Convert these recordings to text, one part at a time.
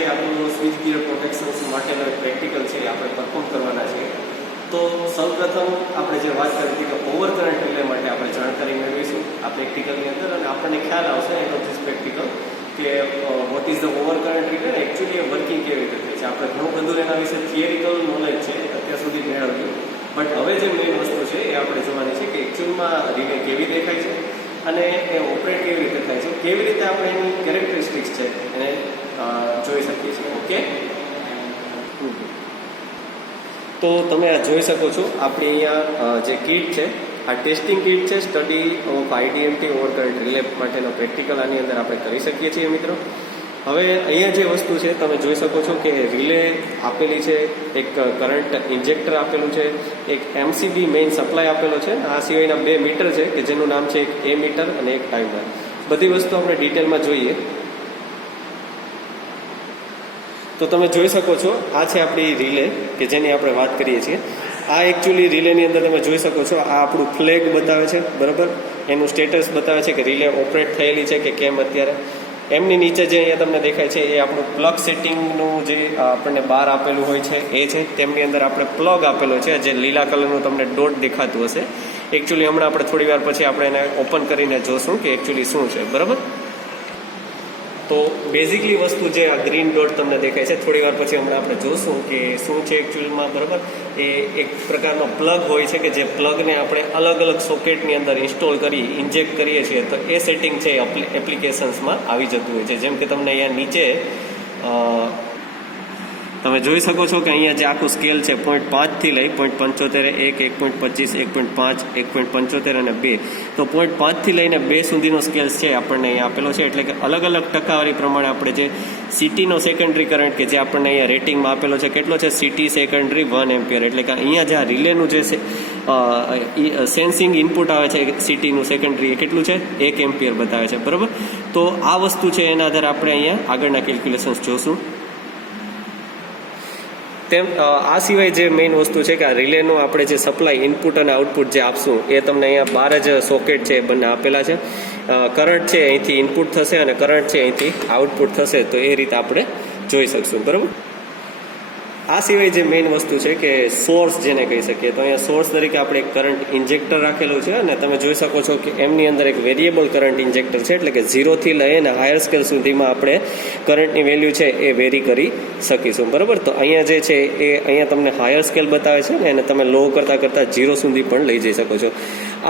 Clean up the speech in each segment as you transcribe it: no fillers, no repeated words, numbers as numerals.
જે આપણું switch gear પ્રોટેક્શન્સ માટેનો પ્રેક્ટિકલ છે આપણે પરફોર્મ કરવાના છે. તો સૌપ્રથમ આપણે જે વાત કરી હતી કે ઓવર કરંટ રિલે માટે આપણે જાણકારી મેળવીશું આ પ્રેક્ટિકલની અંદર, અને આપણને ખ્યાલ આવશે એન્ડ ઓફ ધીસ પ્રેક્ટિકલ કે what is the over current relay, actually A working કેવી રીતે થાય છે. આપણે ઘણું બધું એના વિશે થિયરિકલ નોલેજ છે અત્યાર સુધી મેળવ્યું, બટ હવે જે મેઇન વસ્તુ છે એ આપણે જોવાની છે કે એકચ્યુઅલમાં રિલે કેવી દેખાય છે અને એ ઓપરેટ કેવી રીતે થાય છે, કેવી રીતે આપણે એની કેરેક્ટરિસ્ટિક્સ છે એને જોઈ શકીએ છીએ. ઓકે, તો તમે આ જોઈ શકો છો આપણી અહીંયા જે કીટ છે આ ટેસ્ટિંગ કીટ છે study of IDMT over current relay માટેનો પ્રેક્ટિકલ આની અંદર આપણે કરી શકીએ છીએ મિત્રો. હવે અહીંયા જે વસ્તુ છે તમે જોઈ શકો છો કે રિલે આપેલી છે, એક કરંટ ઇન્જેક્ટર આપેલું છે, એક એમસીબી મેઇન સપ્લાય આપેલો છે, આ સિવાયના 2 મીટર છે કે જેનું નામ છે એક એ મીટર અને એક ટાઈમર. બધી વસ્તુ આપણે ડિટેલમાં જોઈએ તો તમે જોઈ શકો છો આ છે આપણી રિલે કે જેની આપણે વાત કરીએ છીએ. આ એકચ્યુઅલી રિલેની અંદર તમે જોઈ શકો છો આ આપણું ફ્લેગ બતાવે છે, બરાબર, એનું સ્ટેટસ બતાવે છે કે રિલે ઓપરેટ થયેલી છે કે કેમ અત્યારે. એમની નીચે જે અહીંયા તમને દેખાય છે એ આપણું પ્લગ સેટિંગનું જે આપણને બાર આપેલું હોય છે એ છે. તેમની અંદર આપણે પ્લગ આપેલો છે જે લીલા કલરનું તમને ડોટ દેખાતું હશે. એકચ્યુઅલી હમણાં આપણે થોડી વાર પછી આપણે એને ઓપન કરીને જોશું કે એકચ્યુઅલી શું છે, બરાબર. તો બેઝિકલી વસ્તુ જે આ ગ્રીન ડોટ તમને દેખાય છે થોડી વાર પછી હમણાં આપણે જોશું કે શું છે એકચ્યુઅલમાં, બરાબર. એ એક પ્રકારનો પ્લગ હોય છે કે જે પ્લગને આપણે અલગ અલગ સોકેટની અંદર ઇન્સ્ટોલ કરી ઇન્જેક્ટ કરીએ છીએ તો એ સેટિંગ છે એપ્લિકેશન્સમાં આવી જતું હોય છે. જેમ કે તમને અહીંયા નીચે તમે જોઈ શકો છો કે અહીંયા જે આખું સ્કેલ છે 0.5 થી લઈ 0.75, 1, 1.25, 1.5, 1.75 અને 2. તો 0.5 થી લઈને 2 સુધીનો સ્કેલ છે આપણને અહીંયા આપેલો છે. એટલે કે અલગ અલગ ટકાવારી પ્રમાણે આપણે જે સિટીનો સેકન્ડરી કરંટ કે જે આપણને અહીંયા રેટિંગમાં આપેલો છે કેટલો છે, સિટી સેકન્ડરી 1 એમ્પિયર. એટલે કે અહીંયા જે આ રિલેનું જે સેન્સિંગ ઇનપુટ આવે છે સિટીનું સેકન્ડરી એ કેટલું છે, 1 એમ્પિયર બતાવે છે, બરાબર. તો આ વસ્તુ છે એના આધારે આપણે અહીંયા આગળના કેલ્ક્યુલેશન્સ જોશું. તેમ આ સિવાય જે મેઇન વસ્તુ છે કે આ રિલેનો આપણે જે સપ્લાય ઇનપુટ અને આઉટપુટ જે આપશું એ તમને અહીંયા 12 જ સોકેટ છે એ બંને આપેલા છે. કરંટ છે અહીંથી ઇનપુટ થશે અને કરંટ છે અહીંથી આઉટપુટ થશે, તો એ રીતે આપણે જોઈ શકશું, બરાબર. આ સિવાય જે મેઇન વસ્તુ છે કે સોર્સ જેને કહી શકીએ, તો અહીંયા સોર્સ તરીકે આપણે એક કરંટ ઇન્જેક્ટર રાખેલું છે અને તમે જોઈ શકો છો કે એમની અંદર એક વેરિયેબલ કરંટ ઇન્જેક્ટર છે. એટલે કે 0 થી લઈને હાયર સ્કેલ સુધીમાં આપણે કરંટની વેલ્યુ છે એ વેરી કરી શકીશું, બરાબર. તો અહીંયા જે છે એ અહીંયા તમને હાયર સ્કેલ બતાવે છે ને એને તમે લો કરતાં 0 સુધી પણ લઈ જઈ શકો છો.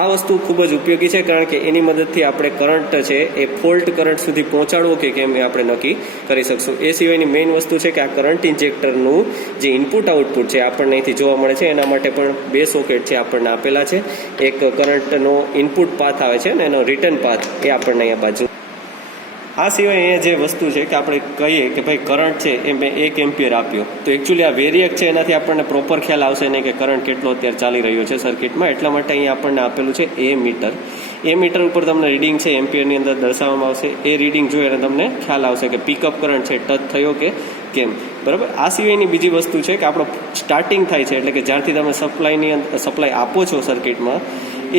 આ વસ્તુ ખૂબ જ ઉપયોગી છે કારણ કે એની મદદથી આપણે કરંટ છે એ ફોલ્ટ કરંટ સુધી પહોંચાડવો કે કેમ એ આપણે નક્કી કરી શકશું. એ સિવાયની મેઇન વસ્તુ છે કે આ કરંટ ઇન્જેક્ટરનું જે ઇનપુટ આઉટપુટ છે આપણને અહીંથી જોવા મળે છે એના માટે પણ 2 સોકેટ છે આપણને આપેલા છે. એક કરંટનો ઇનપુટ પાથ આવે છે અને એનો રિટર્ન પાથ એ આપણને અહીંયા બાજુ. આ સિવાય અહીંયા જે વસ્તુ છે કે આપણે કહીએ કે ભાઈ કરંટ છે એ મેં 1 એમ્પિયર આપ્યો, તો એકચ્યુઅલી આ વેરિએક છે એનાથી આપણને પ્રોપર ખ્યાલ આવશે નહીં કે કરંટ કેટલો અત્યારે ચાલી રહ્યો છે સર્કિટમાં. એટલા માટે અહીંયા આપણને આપેલું છે એ મીટર. એ મીટર ઉપર તમને રીડિંગ છે એમ્પિયરની અંદર દર્શાવવામાં આવશે. એ રીડિંગ જોઈ અને તમને ખ્યાલ આવશે કે પિકઅપ કરંટ છે ટચ થયો કે કેમ, બરાબર. આ સિવાયની બીજી વસ્તુ છે કે આપણો સ્ટાર્ટિંગ થાય છે એટલે કે જ્યારથી તમે સપ્લાય આપો છો સર્કિટમાં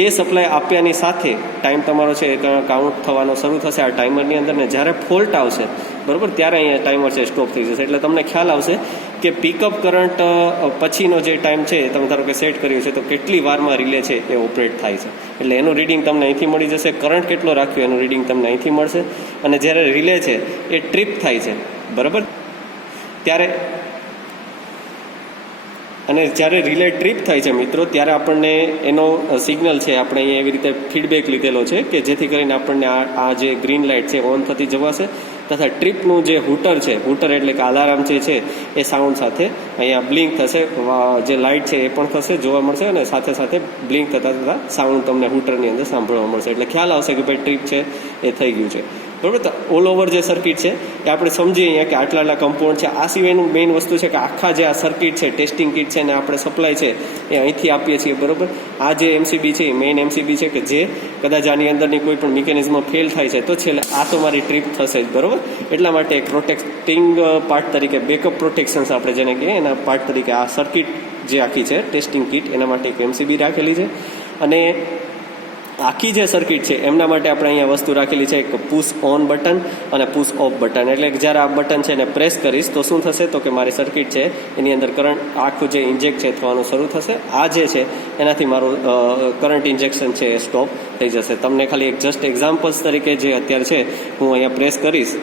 એ સપ્લાય આપ્યાની સાથે ટાઈમ તમારો છે કાઉન્ટ થવાનો શરૂ થશે આ ટાઈમરની અંદર, ને જ્યારે ફોલ્ટ આવશે, બરાબર, ત્યારે અહીંયા ટાઈમર છે સ્ટોપ થઈ જશે. એટલે તમને ખ્યાલ આવશે કે પિકઅપ કરંટ પછીનો જે ટાઈમ છે તમે ધારો કે સેટ કર્યો છે તો કેટલી વારમાં રિલે છે એ ઓપરેટ થાય છે. એટલે એનું રીડિંગ તમને અહીંથી મળી જશે. કરંટ કેટલો રાખ્યો એનું રીડિંગ તમને અહીંથી મળશે. અને જ્યારે રિલે છે એ ટ્રીપ થાય છે, બરાબર, ત્યારે અને જ્યારે રિલે ટ્રીપ થાય છે મિત્રો ત્યારે આપણને એનો સિગ્નલ છે આપણે અહીંયા એવી રીતે ફીડબેક લીધેલો છે કે જેથી કરીને આપણને આ જે ગ્રીન લાઇટ છે ઓન થતી જવાશે તથા ટ્રીપનું જે હૂટર છે, હૂટર એટલે કે અલાર્મ જે છે એ સાઉન્ડ સાથે અહીંયા બ્લિંક થશે. જે લાઇટ છે એ પણ થશે, જોવા મળશે અને સાથે સાથે બ્લિંક થતાં સાઉન્ડ તમને હૂટરની અંદર સાંભળવા મળશે. એટલે ખ્યાલ આવશે કે ભાઈ ટ્રીપ છે એ થઈ ગયું છે, બરાબર. તો ઓલ ઓવર જે સર્કિટ છે એ આપણે સમજીએ અહીંયા કે આટલા કમ્પાઉન્ડ છે. આ સિવાયનું મેઇન વસ્તુ છે કે આખા જે આ સર્કિટ છે ટેસ્ટિંગ કિટ છે ને આપણે સપ્લાય છે એ અહીંથી આપીએ છીએ, બરાબર. આ જે એમસીબી છે એ મેઇન એમસીબી છે કે જે કદાચ આની અંદરની કોઈ પણ મિકેનિઝમ ફેલ થાય છે તો છેલ્લે આ તો મારી ટ્રીપ થશે જ, બરાબર. એટલા માટે એક પ્રોટેક્ટિંગ પાર્ટ તરીકે બેકઅપ પ્રોટેક્શન્સ આપણે જેને કહીએ એના પાર્ટ તરીકે આ સર્કિટ જે આખી છે ટેસ્ટિંગ કિટ એના માટે એક એમસીબી રાખેલી છે. અને આખી જે સર્કિટ છે એમના માટે આપણે અહીંયા વસ્તુ રાખેલી છે એક પુશ ઓન બટન અને પુશ ઓફ બટન. એટલે કે જ્યારે આ બટન છે એને પ્રેસ કરીશ તો શું થશે તો કે મારી સર્કિટ છે એની અંદર કરંટ આખું જે ઇન્જેક્ટ છે થવાનું શરૂ થશે. આ જે છે એનાથી મારું કરંટ ઇન્જેક્શન છે એ સ્ટોપ થઈ જશે. તમને ખાલી એક જસ્ટ એક્ઝામ્પલ્સ તરીકે જે અત્યારે છે હું અહીંયા પ્રેસ કરીશ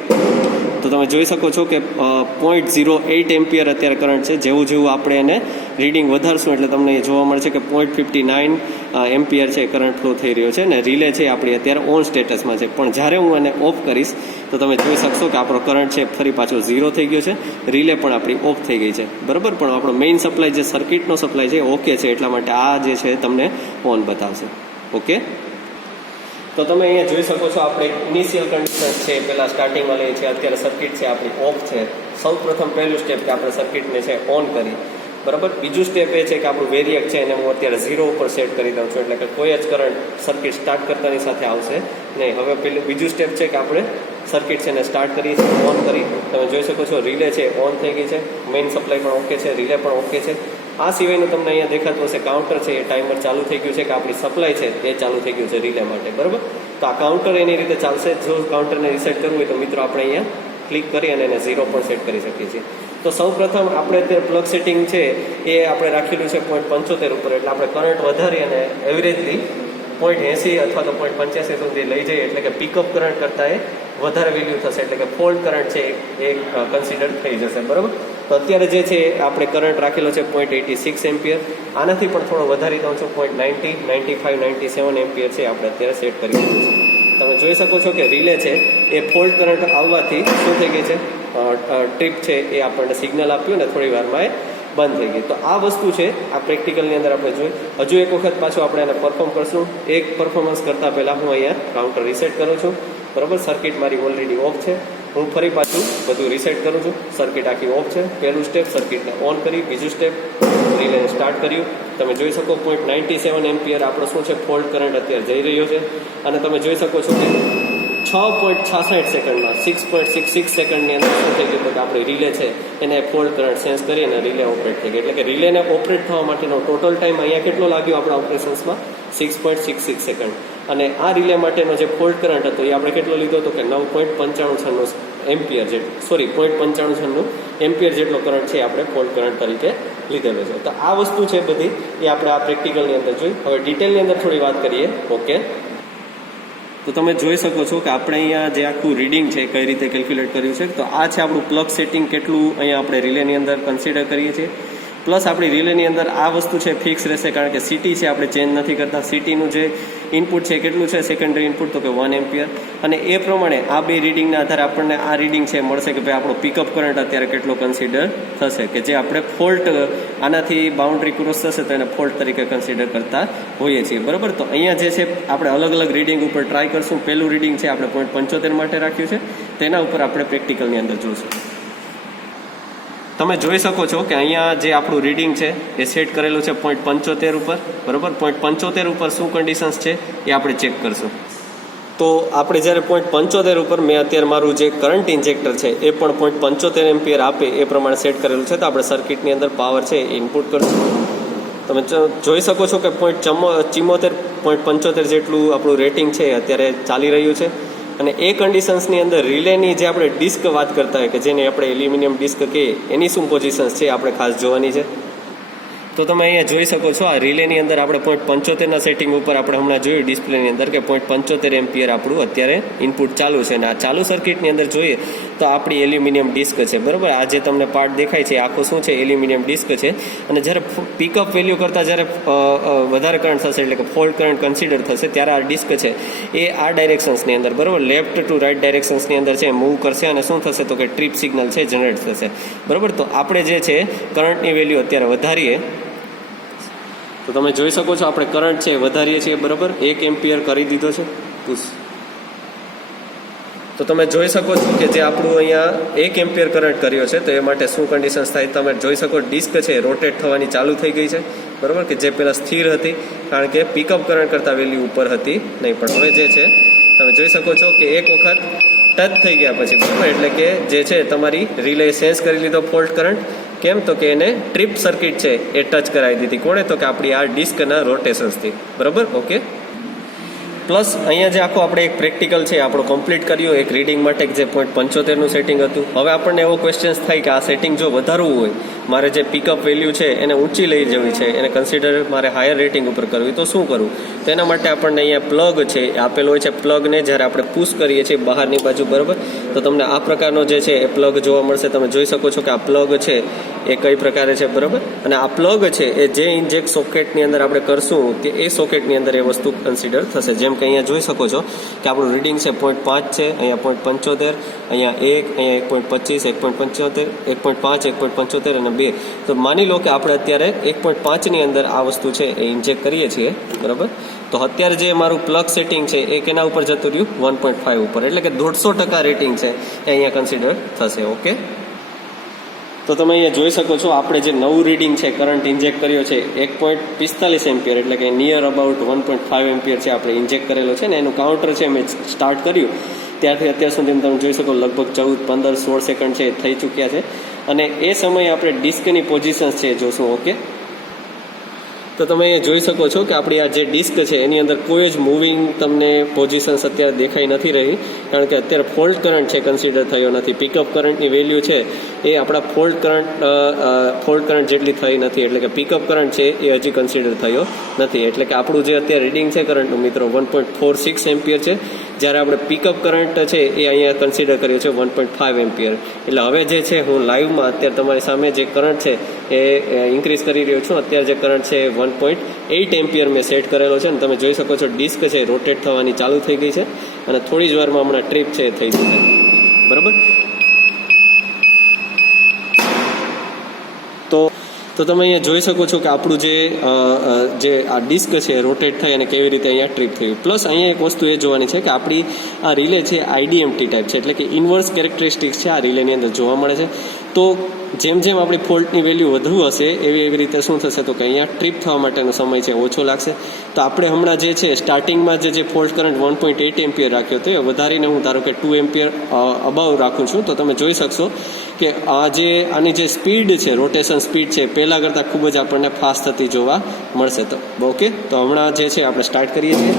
તો તમે જોઈ શકો છો કે 0.08 એમ્પિયર અત્યારે કરંટ છે. જેવું જેવું આપણે એને રીડિંગ વધારશું એટલે તમને એ જોવા મળશે કે 0.59 એમ્પિયર છે કરંટ ફ્લો થઈ રહ્યો છે ને રિલે છે આપણી અત્યારે ઓન સ્ટેટસમાં છે. પણ જ્યારે હું એને ઓફ કરીશ તો તમે જોઈ શકશો કે આપણો કરંટ છે ફરી પાછો 0 થઈ ગયો છે, રિલે પણ આપણી ઓફ થઈ ગઈ છે, બરાબર. પણ આપણો મેઇન સપ્લાય જે સર્કિટનો સપ્લાય છે ઓકે છે, એટલા માટે આ જે છે તમને ઓન બતાવશે. ઓકે, તો તમે અહીંયા જોઈ શકો છો આપણે ઇનિશિયલ કન્ડિશન છે પહેલાં સ્ટાર્ટિંગમાં લઈએ છીએ. અત્યારે સર્કિટ છે આપણી ઓફ છે. સૌ પ્રથમ પહેલું સ્ટેપ કે આપણે સર્કિટને છે ઓન કરી, બરાબર. બીજું સ્ટેપ એ છે કે આપણું વેરિએક છે એને હું અત્યારે 0 ઉપર સેટ કરી દઉં છું, એટલે કે કોઈ જ કરંટ સર્કિટ સ્ટાર્ટ કરતાની સાથે આવશે નહીં. હવે પેલું બીજું સ્ટેપ છે કે આપણે સર્કિટ છે એને સ્ટાર્ટ કરી ઓન કરી. તમે જોઈ શકો છો રિલે છે ઓન થઈ ગઈ છે, મેઇન સપ્લાય પણ ઓકે છે, રિલે પણ ઓકે છે. આ સિવાયનું તમને અહીંયા દેખાતું હશે કાઉન્ટર છે એ ટાઈમર ચાલુ થઈ ગયું છે કે આપણી સપ્લાય છે એ ચાલુ થઈ ગયું છે રિલે માટે, બરાબર. તો આ કાઉન્ટર એની રીતે ચાલશે. જો કાઉન્ટરને રિસેટ કરવું હોય તો મિત્રો આપણે અહીંયા ક્લિક કરી અને એને 0 પણ સેટ કરી શકીએ છીએ. તો સૌ પ્રથમ આપણે અત્યારે પ્લગ સેટિંગ છે એ આપણે રાખેલું છે 0.75 ઉપર, એટલે આપણે કરંટ વધારી અને એવરેજલી 0.80 અથવા તો 0.85 સુધી લઈ જઈએ, એટલે કે પિકઅપ કરંટ કરતાં એ વધારે વેલ્યુ થશે, એટલે કે ફોલ્ટ કરંટ છે એ કન્સિડર થઈ જશે, બરાબર. તો અત્યારે જે છે આપણે કરંટ રાખેલો છે 0.86 એમ્પિયર. આનાથી પણ થોડો વધારી દઉં છું 0.90, 95, 97 એમ્પિયર છે આપણે અત્યારે સેટ કરી દીધું છે. તમે જોઈ શકો છો કે રિલે છે એ ફોલ્ટ કરંટ આવવાથી શું થઈ ગઈ છે, ટ્રીપ છે એ આપણને સિગ્નલ આપ્યું ને થોડી વારમાં એ બંધ થઈ ગઈ. તો આ વસ્તુ છે આ પ્રેક્ટિકલની અંદર આપણે જોઈ. હજુ એક વખત પાછું આપણે એને પરફોર્મ કરશું. એક પરફોર્મન્સ કરતાં પહેલાં હું અહીંયા કાઉન્ટર રિસેટ કરું છું, બરાબર. સર્કિટ મારી ઓલરેડી ઓફ છે. હું ફરી પાછું બધું રિસેટ કરું છું. સર્કિટ આખી ઓફ છે. પહેલું સ્ટેપ સર્કિટને ઓન કરી, બીજું સ્ટેપ રિલેને સ્ટાર્ટ કર્યું. તમે જોઈ શકો 0.97 એમ્પિયર આપણો શું છે ફોલ્ટ કરંટ અત્યારે જઈ રહ્યો છે. અને તમે જોઈ શકો છો કે 6.66 સેકન્ડમાં 6.66 સેકન્ડની અંદર શું થઈ ગયું કે આપણે રિલે છે એને ફોલ્ટ કરંટ સેન્સ કરી અને રિલે ઓપરેટ થઈ ગઈ. એટલે કે રિલેને ઓપરેટ થવા માટેનો ટોટલ ટાઈમ અહીંયા કેટલો લાગ્યો આપણા ઓપરેશન્સમાં 6.66 સેકન્ડ. અને આ રિલે માટેનો જે ફોલ્ટ કરંટ હતો એ આપણે કેટલો લીધો હતો કે 9.95 એમ્પિયર જેટલો, 0.95 એમ્પિયર જેટલો કરંટ છે આપણે ફોલ્ટ કરંટ તરીકે લીધેલો છે. તો આ વસ્તુ છે બધી એ આપણે આ પ્રેક્ટિકલની અંદર જોઈ. હવે ડિટેલની અંદર થોડી વાત કરીએ. ઓકે, તો તમે જોઈ શકો છો કે આપણે અહીંયા જે આખું રીડિંગ છે કઈ રીતે કેલ્ક્યુલેટ કર્યું છે. તો આ છે આપણું પ્લગ સેટિંગ કેટલું અહીંયા આપણે રિલેની અંદર કન્સિડર કરીએ છીએ. પ્લસ આપણી રિલેની અંદર આ વસ્તુ છે ફિક્સ રહેશે, કારણ કે સિટી છે આપણે ચેન્જ નથી કરતા. સિટીનું જે ઇનપુટ છે કેટલું છે સેકન્ડરી ઇનપુટ તો કે 1 એમ્પિયર. અને એ પ્રમાણે આ બે રીડિંગના આધારે આપણને આ રીડિંગ છે મળશે કે ભાઈ આપણો પિકઅપ કરંટ અત્યારે કેટલો કન્સિડર થશે, કે જે આપણે ફોલ્ટ આનાથી બાઉન્ડ્રી ક્રોસ થશે તો એને ફોલ્ટ તરીકે કન્સિડર કરતા હોઈએ છીએ, બરાબર. તો અહીંયા જે છે આપણે અલગ અલગ રીડિંગ ઉપર ટ્રાય કરશું. પહેલું રીડિંગ છે આપણે 0.75 માટે રાખ્યું છે, તેના ઉપર આપણે પ્રેક્ટિકલની અંદર જોઈશું. તમે જોઈ શકો છો કે અહીંયા જે આપણું રીડિંગ છે એ સેટ કરેલું છે 0.75 ઉપર, બરાબર. 0.75 ઉપર શું કન્ડિશન્સ છે એ આપણે ચેક કરશું. તો આપણે જ્યારે 0.75 ઉપર મેં અત્યારે મારું જે કરંટ ઇન્જેક્ટર છે એ પણ 0.75 એમ્પિયર આપે એ પ્રમાણે સેટ કરેલું છે. તો આપણે સર્કિટની અંદર પાવર છે એ ઇનપુટ કરશું. તમે જોઈ શકો છો કે 0.75 જેટલું આપણું રેટિંગ છે અત્યારે ચાલી રહ્યું છે. અને એ કન્ડિશન્સની અંદર રિલેની જે આપણે ડિસ્ક વાત કરતા હોય કે જેને આપણે એલ્યુમિનિયમ ડિસ્ક કહીએ એની શું પોઝિશન્સ છે આપણે ખાસ જોવાની છે. તો તમે અહીંયા જોઈ શકો છો આ રિલેની અંદર આપણે 0.75 સેટિંગ ઉપર આપણે હમણાં જોયું ડિસ્પ્લેની અંદર કે 0.75 એમ્પિયર આપણું અત્યારે ઇનપુટ ચાલુ છે. અને આ ચાલુ સર્કિટની અંદર જોઈએ તો આપણી એલ્યુમિનિયમ ડિસ્ક છે, બરાબર. આ જે તમને પાર્ટ દેખાય છે આખું શું છે એલ્યુમિનિયમ ડિસ્ક છે. અને જ્યારે પિકઅપ વેલ્યુ કરતાં જ્યારે વધારે કરંટ થશે એટલે કે ફોલ્ટ કરંટ કન્સિડર થશે ત્યારે આ ડિસ્ક છે એ આ ડાયરેક્શન્સની અંદર, બરાબર, લેફ્ટ ટુ રાઇટ ડાયરેક્શન્સની અંદર છે મૂવ કરશે. અને શું થશે તો કે ટ્રીપ સિગ્નલ છે જનરેટ થશે, બરાબર. તો આપણે જે છે કરંટની વેલ્યુ અત્યારે વધારીએ તો તમે જોઈ શકો છો આપણે કરંટ છે વધારીએ છીએ, બરાબર. 1 એમ્પિયર કરી દીધો છે પુશ. તો તમે જોઈ શકો છો કે જે આપણું અહીંયા 1 એમ્પિયર કરંટ કર્યો છે તો એ માટે શું કન્ડિશન્સ થાય તમે જોઈ શકો. ડિસ્ક છે રોટેટ થવાની ચાલુ થઈ ગઈ છે, બરાબર, કે જે પહેલાં સ્થિર હતી કારણ કે પિકઅપ કરંટ કરતાં વેલ્યુ ઉપર હતી નહીં. પણ હવે જે છે તમે જોઈ શકો છો કે એક વખત ટચ થઈ ગયા પછી, બરાબર, એટલે કે જે છે તમારી રિલે સેન્સ કરી લીધો ફોલ્ટ કરંટ. કેમ તો કે એને ટ્રીપ સર્કિટ છે એ ટચ કરાવી દીધી. કોણે તો કે આપણી આ ડિસ્કના રોટેશન્સથી, બરાબર. ઓકે, પ્લસ અહીંયા જે આખો આપણે એક પ્રેક્ટિકલ છે આપણો કમ્પ્લીટ કર્યો એક રીડિંગ માટે જે 0.75નું સેટિંગ હતું. હવે આપણને એવો ક્વેશ્ચન્સ થાય કે આ સેટિંગ જો વધારવું હોય, મારે જે પિકઅપ વેલ્યુ છે એને ઊંચી લઈ જવી છે, એને કન્સિડર મારે હાયર રેટિંગ ઉપર કરવી, તો શું કરવું? તો એના માટે આપણને અહીંયા પ્લગ છે આપેલો હોય છે. પ્લગને જ્યારે આપણે પુશ કરીએ છીએ બહારની બાજુ, બરાબર, તો તમને આ પ્રકારનો જે છે એ પ્લગ જોવા મળશે. તમે જોઈ શકો છો કે આ પ્લગ છે એ કઈ પ્રકારે છે, બરાબર. અને આ પ્લગ છે એ જે ઇન્જેક્ટ સોકેટની અંદર આપણે કરશું તે એ સોકેટની અંદર એ વસ્તુ કન્સિડર થશે. જેમ કે અહીંયા જોઈ શકો છો કે આપણું રીડિંગ છે 0.5 છે, અહીંયા 0.75, અહીંયા 1, અહીંયા 1.25, 1.75, 1.5, 1.75 અને 2. તો માની લો કે આપણે અત્યારે 1.5 ની અંદર આ વસ્તુ છે એ ઇન્જેક્ટ કરીએ છીએ, બરાબર. તો અત્યારે જે મારું પ્લગ સેટિંગ છે એ કેના ઉપર જતું રહ્યું? 1.5 ઉપર, એટલે કે 150% રેટિંગ છે એ અહીંયા કન્સિડર થશે. ઓકે, તો તમે અહીંયા જોઈ શકો છો આપણે જે નવું રીડિંગ છે કરંટ ઇન્જેક્ટ કર્યો છે 1.45 એમ્પિયર, એટલે કે નિયર અબાઉટ 1.5 એમ્પિયર છે આપણે ઇન્જેક્ટ કરેલો છે ને એનું કાઉન્ટર છે મેં સ્ટાર્ટ કર્યું ત્યારથી અત્યાર સુધી તમે જોઈ શકો લગભગ 14, 15, 16 સેકન્ડ છે થઈ ચૂક્યા છે. અને એ સમયે આપણે ડિસ્કની પોઝિશન્સ છે જોશું. ઓકે, તો તમે અહીંયા જોઈ શકો છો કે આપણી આ જે ડિસ્ક છે એની અંદર કોઈ જ મૂવિંગ તમને પોઝિશન્સ અત્યારે દેખાઈ નથી રહી, કારણ કે અત્યારે ફોલ્ટ કરંટ છે કન્સિડર થયો નથી. પિકઅપ કરંટની વેલ્યુ છે એ આપણા ફોલ્ટ કરંટ જેટલી થઈ નથી, એટલે કે પિકઅપ કરંટ છે એ હજી કન્સિડર થયો નથી. એટલે કે આપણું જે અત્યારે રીડિંગ છે કરંટનું મિત્રો 1.46 એમ્પિયર છે, જ્યારે આપણે પિકઅપ કરંટ છે એ અહીંયા કન્સિડર કરીએ છીએ 1.5 એમ્પિયર. એટલે હવે જે છે હું લાઈવમાં અત્યારે તમારી સામે જે કરંટ છે એ ઇન્ક્રીઝ કરી રહ્યો છું. અત્યારે જે કરંટ છે 1.8 એમ્પિયર મેં સેટ કરેલો છે અને તમે જોઈ શકો છો ડિસ્ક છે રોટેટ થવાની ચાલુ થઈ ગઈ છે અને થોડી જ વારમાં હમણાં ટ્રીપ છે થઈ જશે, બરાબર. તો તમે અહીંયા જોઈ શકો છો કે આપણું જે આ ડિસ્ક છે રોટેટ થઈ અને કેવી રીતે અહીંયા ટ્રીપ થયું. પ્લસ અહીંયા એક વસ્તુ એ જોવાની છે કે આપણી આ રિલે છે IDMT ટાઈપ છે, એટલે કે ઇન્વર્સ કેરેક્ટરિસ્ટિક્સ છે આ રિલેની અંદર જોવા મળે છે. તો જેમ જેમ આપણી ફોલ્ટની વેલ્યુ વધુ હશે એવી રીતે શું થશે તો કે અહીંયા ટ્રીપ થવા માટેનો સમય છે ઓછો લાગશે. તો આપણે હમણાં જે છે સ્ટાર્ટિંગમાં જે ફોલ્ટ કરંટ 1.8 એમ્પિયર રાખ્યો હતો એ વધારીને હું ધારો કે 2 એમ્પિયર અબાવ રાખું છું. તો તમે જોઈ શકશો કે આની જે સ્પીડ છે, રોટેશન સ્પીડ છે પહેલાં કરતાં ખૂબ જ આપણને ફાસ્ટ થતી જોવા મળશે. તો ઓકે, તો હમણાં જે છે આપણે સ્ટાર્ટ કરીએ છીએ.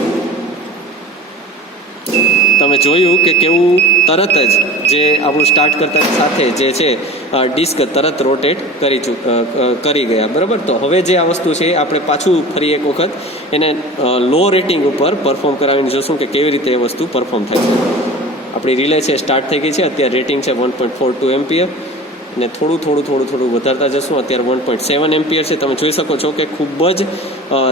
તમે જોયું કે કેવું તરત જ જે આપણું સ્ટાર્ટ કરતા સાથે જે છે ડિસ્ક તરત રોટેટ કરી ગયા, બરાબર. તો હવે જે આ વસ્તુ છે આપણે પાછું ફરી એક વખત એને લો રેટિંગ ઉપર પરફોર્મ કરાવીને જોશું કે કેવી રીતે એ વસ્તુ પરફોર્મ થાય છે. આપણી રિલે છે સ્ટાર્ટ થઈ ગઈ છે, અત્યારે રેટિંગ છે 1.42 એમ્પિયર અને થોડું વધારતા જશું. અત્યારે 1.7 એમ્પિયર છે. તમે જોઈ શકો છો કે ખૂબ જ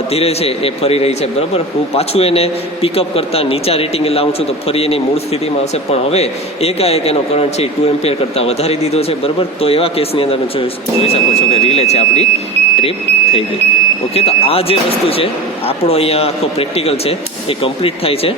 ધીરે છે એ ફરી રહી છે, બરાબર. હું પાછું એને પિકઅપ કરતાં નીચા રેટિંગે લાવું છું તો ફરી એની મૂળ સ્થિતિમાં આવશે, પણ હવે એકાએક એનો કરંટ છે 2 એમ્પિયર કરતાં વધારી દીધો છે, બરાબર. તો એવા કેસની અંદર જોઈ શકો છો કે રિલે છે આપણી ટ્રીપ થઈ ગઈ. ઓકે, તો આ જે વસ્તુ છે આપણો અહીંયા આખો પ્રેક્ટિકલ છે એ કમ્પ્લીટ થાય છે.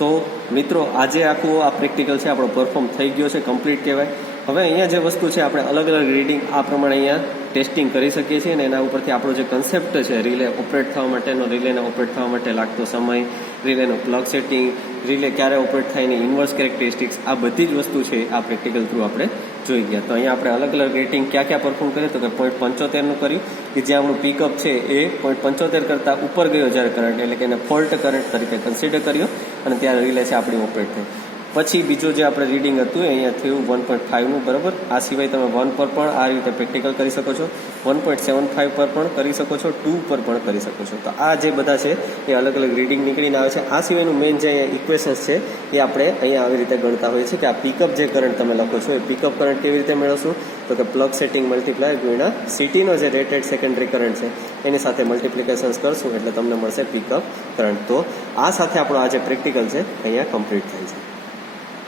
તો મિત્રો આજે આખું આ પ્રેક્ટિકલ છે આપણો પરફોર્મ થઈ ગયો છે, કમ્પ્લીટ કહેવાય. હવે અહીંયા જે વસ્તુ છે આપણે અલગ અલગ રીડિંગ આ પ્રમાણે અહીંયા ટેસ્ટિંગ કરી શકીએ છીએ અને એના ઉપરથી આપણો જે કન્સેપ્ટ છે રિલે ઓપરેટ થવા માટેનો, રિલેને ઓપરેટ થવા માટે લાગતો સમય, રિલેનો પ્લગ સેટિંગ, રિલે ક્યારે ઓપરેટ થાય એની ઇન્વર્સ કેરેક્ટરિસ્ટિક્સ, આ બધી જ વસ્તુ છે આ પ્રેક્ટિકલ થ્રુ આપણે જોઈ ગયા. તો અહીંયા આપણે અલગ અલગ રેટિંગ ક્યાં પરફોર્મ કરીએ તો કે 0.75નું કર્યું કે જે આપણું પિકઅપ છે એ 0.75 કરતાં ઉપર ગયો જ્યારે કરંટ, એટલે કે એને ફોલ્ટ કરંટ તરીકે કન્સિડર કર્યો અને ત્યારે રિલે છે આપણી ઓપરેટ થઈ. પછી બીજું જે આપણે રીડિંગ હતું અહીંયા થયું 1.5નું, બરાબર. આ સિવાય તમે 1 પર પણ આ રીતે પ્રેક્ટિકલ કરી શકો છો, 1.75 પર પણ કરી શકો છો, 2 પર પણ કરી શકો છો. તો આ જે બધા છે એ અલગ અલગ રીડિંગ નીકળીને આવે છે. આ સિવાયનું મેઇન જે અહીંયા ઇક્વેશન્સ છે એ આપણે અહીંયા આવી રીતે ગણતા હોઈએ છીએ કે આ પિકઅપ જે કરંટ તમે લખો છો એ પિકઅપ કરંટ કેવી રીતે મેળવશું તો કે પ્લગ સેટિંગ મલ્ટીપ્લાય ગુણ્યા સિટીનો જે રેટેડ સેકન્ડરી કરંટ છે એની સાથે મલ્ટીપ્લિકેશન્સ કરશું એટલે તમને મળશે પિકઅપ કરંટ. તો આ સાથે આપણો આ જે પ્રેક્ટિકલ છે અહીંયા કમ્પ્લીટ થાય છે.